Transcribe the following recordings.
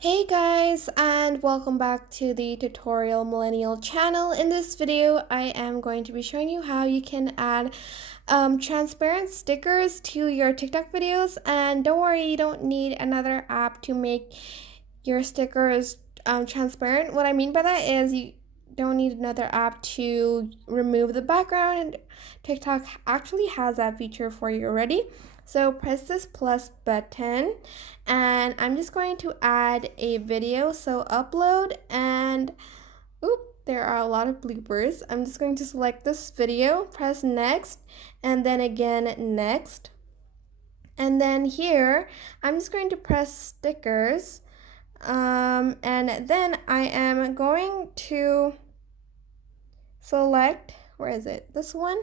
Hey guys, and welcome back to the Tutorial Millennial channel. In this video, I am going to be showing you how you can add transparent stickers to your TikTok videos. And don't worry, you don't need another app to make your stickers transparent. What I mean by that is you don't need another app to remove the background. And TikTok actually has that feature for you already. So press this plus button and I'm just going to add a video. So upload and oop, there are a lot of bloopers. I'm just going to select this video, press next, and then again next. And then here, I'm just going to press stickers. And then I am going to select, where is it? This one.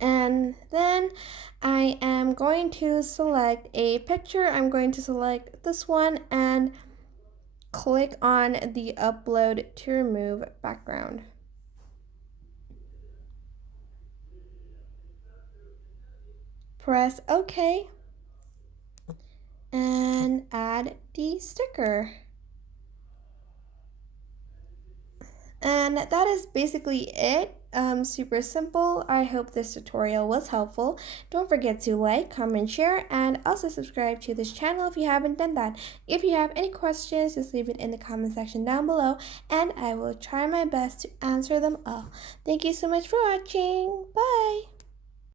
And then I am going to select a picture. I'm going to select this one and click on the upload to remove background. Press OK and add the sticker. And that is basically it. Super simple. I hope this tutorial was helpful. Don't forget to like, comment, share, and also subscribe to this channel if you haven't done that. If you have any questions, just leave it in the comment section down below, and I will try my best to answer them all. Thank you so much for watching. Bye!